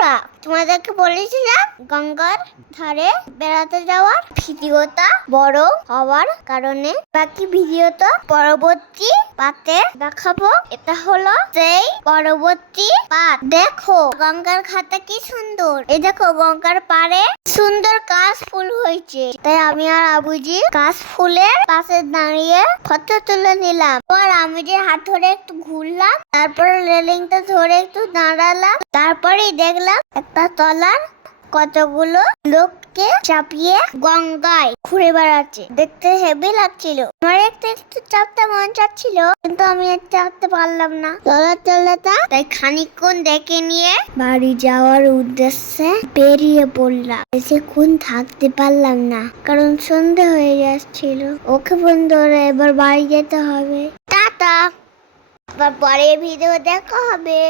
বন্ধুরা, তোমাদেরকে বলেছিলাম গঙ্গার ধারে বেড়াতে যাওয়ার ভিডিওটা বড় হওয়ার কারণে বাকি ভিডিওটা পরবর্তী পাতে দেখাবো। এটা হলো সেই পরবর্তী পাত। দেখো গঙ্গার ঘাটটা কি সুন্দর। এই দেখো গঙ্গার পাড়ে সুন্দর কাশ ফুল হয়েছে। তাই আমি আর আবুজি কাশ ফুলের পাশে দাঁড়িয়ে ফটো তুলে নিলাম। আর আমি যে হাত ধরে একটু ঘুরলাম, তারপরে রেলিংটা ধরে একটু দাঁড়ালাম, তারপরেই দেখলাম একটা তলার কতগুলো লোককে চাপিয়ে গঙ্গায় ঘুরে বেড়াচ্ছে। দেখতে হেভি লাগছিল। আমার একটু চাপতে মন চাচ্ছিল, কিন্তু আমি চাপতে পারলাম না। তলাটা তাই খানিকক্ষণ দেখে নিয়ে বাড়ি যাওয়ার উদ্দেশ্যে বেরিয়ে পড়লাম। বেশিক্ষণ থাকতে পারলাম না, কারণ সন্ধে হয়ে যাচ্ছিল। ওকে বন্ধুরা, এবার বাড়ি যেতে হবে। টাটা, আবার পরে ভিডিও দেখা হবে।